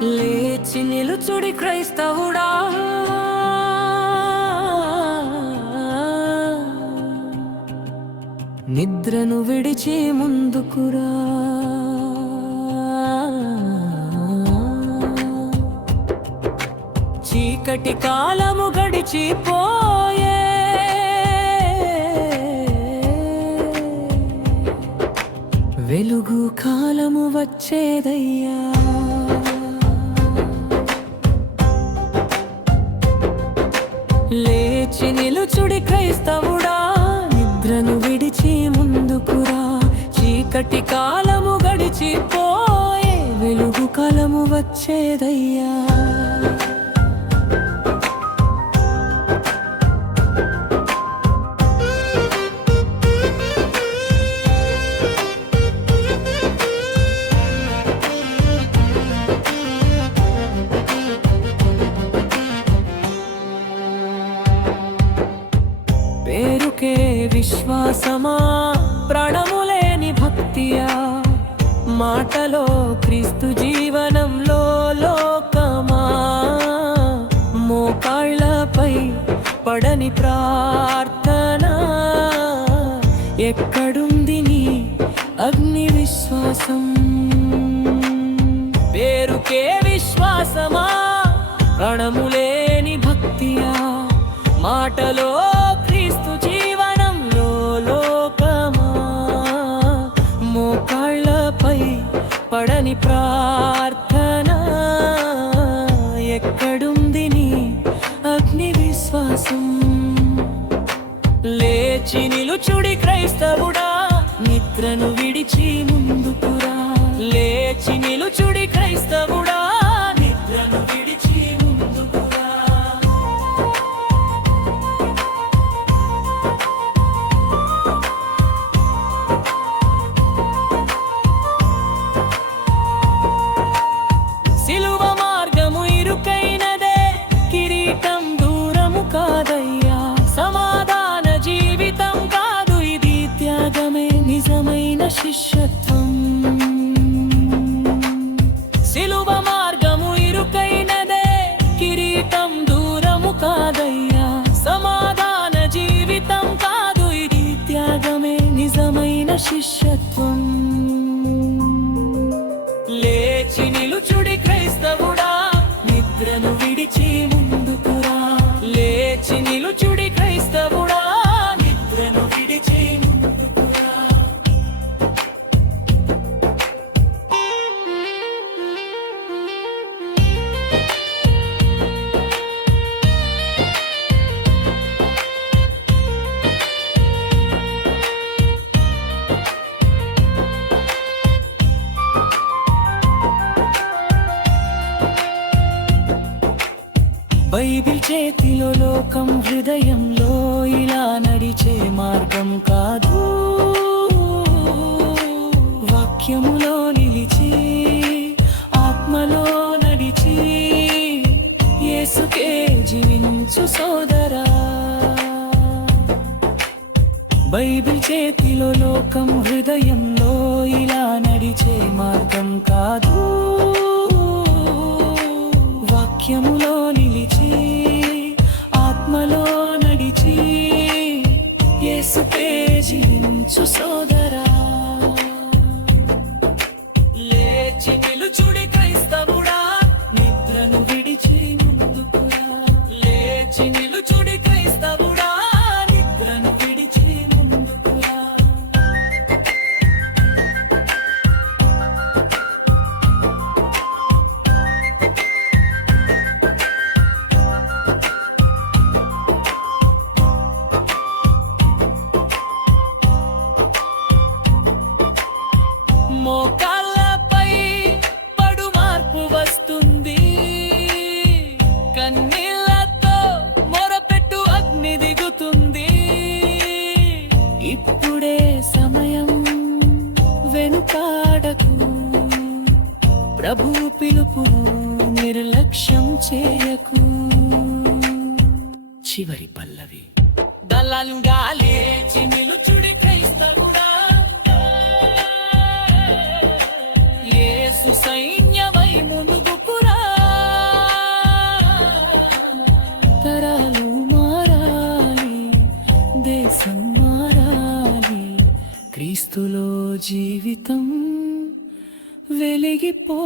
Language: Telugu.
లేచి నిలుచుడి క్రైస్తవుడా, నిద్రను విడిచి ముందుకురా. చీకటి కాలము గడిచిపోయే, వెలుగు కాలము వచ్చేదయ్యా. లేచి నిలుచుడి క్రైస్తవుడా, నిద్రను విడిచి ముందుకురా. చీకటి కాలము గడిచిపోయే, వెలుగు కాలము వచ్చేదయ్యా. పేరుకే విశ్వాసమా, ప్రాణములేని భక్తియా, మాటలో క్రీస్తు జీవనంలో లోకమా. మోకాళ్ళపై పడని ప్రార్థన, ఎక్కడుంది నీ అగ్ని విశ్వాసం? పేరుకే విశ్వాసమా, ప్రాణములేని భక్తియా, మాటలో క్రీస్తు జీవనంలో లోకమా. మోకాళ్ళపై పడని ప్రార్థన, ఎక్కడుంది నీ అగ్ని విశ్వాసం? లేచి నిలుచుడి క్రైస్తవుడా, నిద్రను విడిచి ముందుకురా. లేచి నిలుచుడి క్రైస్తవుడా, నిద్రను విడిచి ముందుకురా. సిలువ మార్గము ఇరుకైనదే, కిరీటం దూరము కాదయ్యా. సమాధాన జీవితం కాదు ఇది, త్యాగమే నిజమైన శిష్యత్వం. సిలువ మార్గము ఇరుకైనదే, కిరీటం దూరము కాదయ్యా. సమాధాన జీవితం కాదు ఇది, త్యాగమే నిజమైన శిష్యత్వం. లేచి నిలుచుడి క్రైస్తవుడా, నిద్రను విడిచి ముందుకురా. లేచి నిలుచుడి క్రైస్తవుడా, నిద్రను విడిచి ముందుకురా. బైబిల్ చేతిలో, లోకం హృదయంలో, ఇలా నడిచే మార్గం కాదు. వాక్యములో నిలిచి, ఆత్మలో నడిచి, యేసుకే జీవించు సోదరా. బైబిల్ చేతిలో, లోకం హృదయంలో, ఇలా నడిచే మార్గం కాదు. వాక్యములో నిలిచి, ఆత్మలో నడిచి, యేసుకే జీవించు సోదరా. లేచి నిలుచుడి క్రైస్తవుడా, నిద్రను విడిచి ముందుకురా. లేచి నిలుచుడి క్రైస్తవుడా, నిద్రను విడిచి ముందుకురా. మోకాళ్ళపై పడు మార్పు వస్తుంది, కన్నీళ్లతో మొరపెట్టు అగ్ని దిగుతుంది. ఇప్పుడే సమయం, వెనుకాడకు. ప్రభు పిలుపు నిర్లక్ష్యం చేయకు. చివరి పల్లవి. దళంగా లేచి నిలుచుడి క్రైస్తవుడా, యేసు సైన్యమై ముందుకురా. జీవితం వెలిగిపో